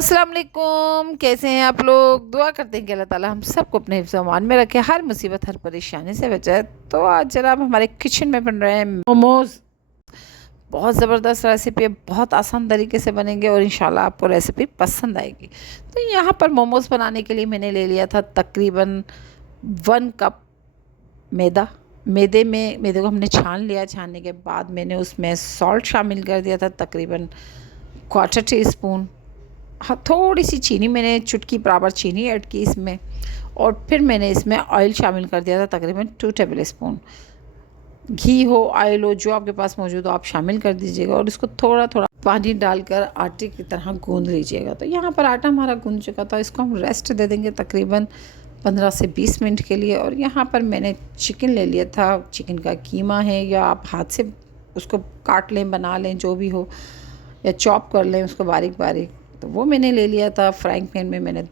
अस्सलाम वालेकुम। कैसे हैं आप लोग? दुआ करते हैं कि अल्लाह ताला हम सबको अपने हिफ्ज़ व अमान में रखे, हर मुसीबत हर परेशानी से बचाए। तो आज जनाब हमारे किचन में बन रहे हैं मोमोज़। बहुत ज़बरदस्त रेसिपी है, बहुत आसान तरीके से बनेंगे और इंशाल्लाह आपको रेसिपी पसंद आएगी। तो यहाँ पर मोमोज़ बनाने के लिए मैंने ले लिया था तकरीबन 1 कप मैदा। मैदे को हमने छान लिया। छानने के बाद मैंने उसमें सॉल्ट शामिल कर दिया था तकरीबन क्वार्टर टी स्पून। हाँ, थोड़ी सी चीनी, मैंने चुटकी बराबर चीनी ऐड की इसमें। और फिर मैंने इसमें ऑयल शामिल कर दिया था तकरीबन 2 टेबल स्पून। घी हो, ऑयल हो, जो आपके पास मौजूद हो आप शामिल कर दीजिएगा और इसको थोड़ा थोड़ा पानी डालकर आटे की तरह गूंद लीजिएगा। तो यहाँ पर आटा हमारा गूंद चुका था, इसको हम रेस्ट दे देंगे तकरीबन 15 से 20 मिनट के लिए। और यहाँ पर मैंने चिकन ले लिया था। चिकन का कीमा है, या आप हाथ से उसको काट लें, बना लें, जो भी हो, या चॉप कर लें उसको बारीक बारीक। तो वो मैंने ले लिया था। फ्राइंग पैन में मैंने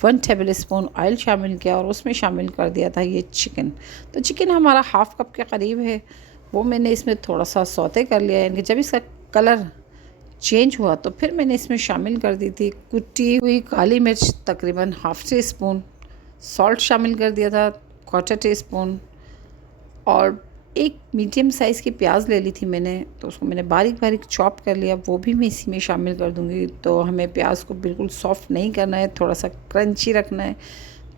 1 टेबल स्पून ऑयल शामिल किया और उसमें शामिल कर दिया था ये चिकन। तो चिकन हमारा हाफ़ कप के करीब है, वो मैंने इसमें थोड़ा सा सौते कर लिया। यानी कि जब इसका कलर चेंज हुआ तो फिर मैंने इसमें शामिल कर दी थी कुटी हुई काली मिर्च तकरीबन हाफ़ टी स्पून। सॉल्ट शामिल कर दिया था क्वार्टर टी स्पून। और एक मीडियम साइज़ की प्याज ले ली थी मैंने, तो उसको मैंने बारीक बारीक चॉप कर लिया, वो भी मैं इसी में शामिल कर दूंगी। तो हमें प्याज को बिल्कुल सॉफ्ट नहीं करना है, थोड़ा सा क्रंची रखना है।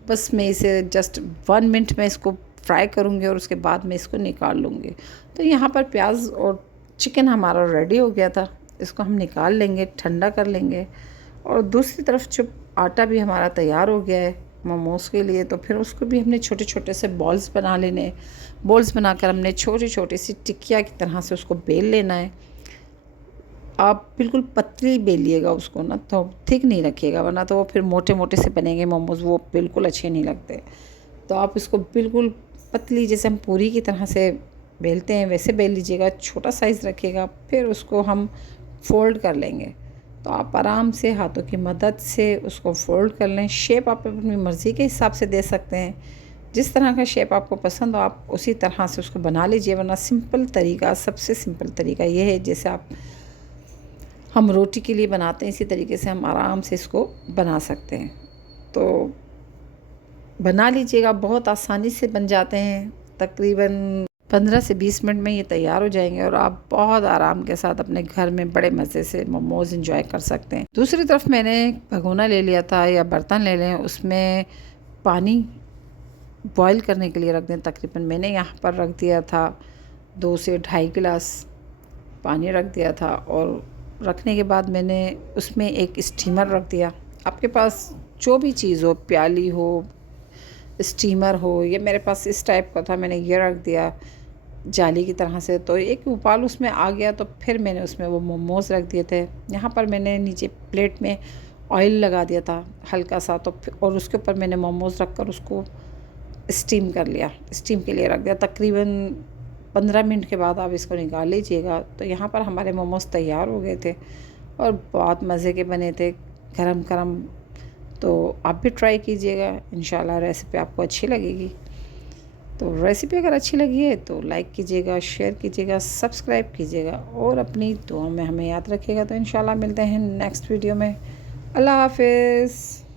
बस मैं इसे जस्ट 1 मिनट में इसको फ्राई करूँगी और उसके बाद मैं इसको निकाल लूँगी। तो यहाँ पर प्याज और चिकन हमारा रेडी हो गया था, इसको हम निकाल लेंगे, ठंडा कर लेंगे। और दूसरी तरफ जो आटा भी हमारा तैयार हो गया है मोमोज़ के लिए, तो फिर उसको भी हमने छोटे छोटे से बॉल्स बना लेने। बॉल्स बनाकर हमने छोटी छोटी सी टिक्किया की तरह से उसको बेल लेना है। आप बिल्कुल पतली बेलिएगा उसको ना, तो थिक नहीं रखिएगा, वरना तो वो फिर मोटे मोटे से बनेंगे मोमोज़, वो बिल्कुल अच्छे नहीं लगते। तो आप इसको बिल्कुल पतली, जैसे हम पूरी की तरह से बेलते हैं वैसे बेल लीजिएगा, छोटा साइज़ रखिएगा। फिर उसको हम फ़ोल्ड कर लेंगे। तो आप आराम से हाथों की मदद से उसको फ़ोल्ड कर लें। शेप आप अपनी मर्ज़ी के हिसाब से दे सकते हैं, जिस तरह का शेप आपको पसंद हो आप उसी तरह से उसको बना लीजिए। वरना सिंपल तरीका, सबसे सिंपल तरीका ये है, जैसे हम रोटी के लिए बनाते हैं इसी तरीके से हम आराम से इसको बना सकते हैं। तो बना लीजिएगा, बहुत आसानी से बन जाते हैं। तकरीबन 15 से 20 मिनट में ये तैयार हो जाएंगे और आप बहुत आराम के साथ अपने घर में बड़े मज़े से मोमोज़ इंजॉय कर सकते हैं। दूसरी तरफ मैंने भगोना ले लिया था, या बर्तन ले लें, उसमें पानी बॉईल करने के लिए रख दें। तकरीबन मैंने यहाँ पर रख दिया था 2 से ढाई गिलास पानी रख दिया था। और रखने के बाद मैंने उसमें एक स्टीमर रख दिया। आपके पास जो भी चीज़ हो, प्याली हो, स्टीमर हो, ये मेरे पास इस टाइप का था, मैंने ये रख दिया जाली की तरह से। तो एक उबाल उसमें आ गया, तो फिर मैंने उसमें वो मोमोज़ रख दिए थे। यहाँ पर मैंने नीचे प्लेट में ऑयल लगा दिया था हल्का सा, तो और उसके ऊपर मैंने मोमोज़ रख कर उसको स्टीम कर लिया, स्टीम के लिए रख दिया। तकरीबन 15 मिनट के बाद आप इसको निकाल लीजिएगा। तो यहाँ पर हमारे मोमोज़ तैयार हो गए थे और बहुत मज़े के बने थे, गरम गरम। तो आप भी ट्राई कीजिएगा, इंशाल्लाह रेसिपी आपको अच्छी लगेगी। तो रेसिपी अगर अच्छी लगी है तो लाइक कीजिएगा, शेयर कीजिएगा, सब्सक्राइब कीजिएगा और अपनी दुआओं में हमें याद रखिएगा। तो इंशाल्लाह मिलते हैं नेक्स्ट वीडियो में। अल्लाह हाफ़िज़।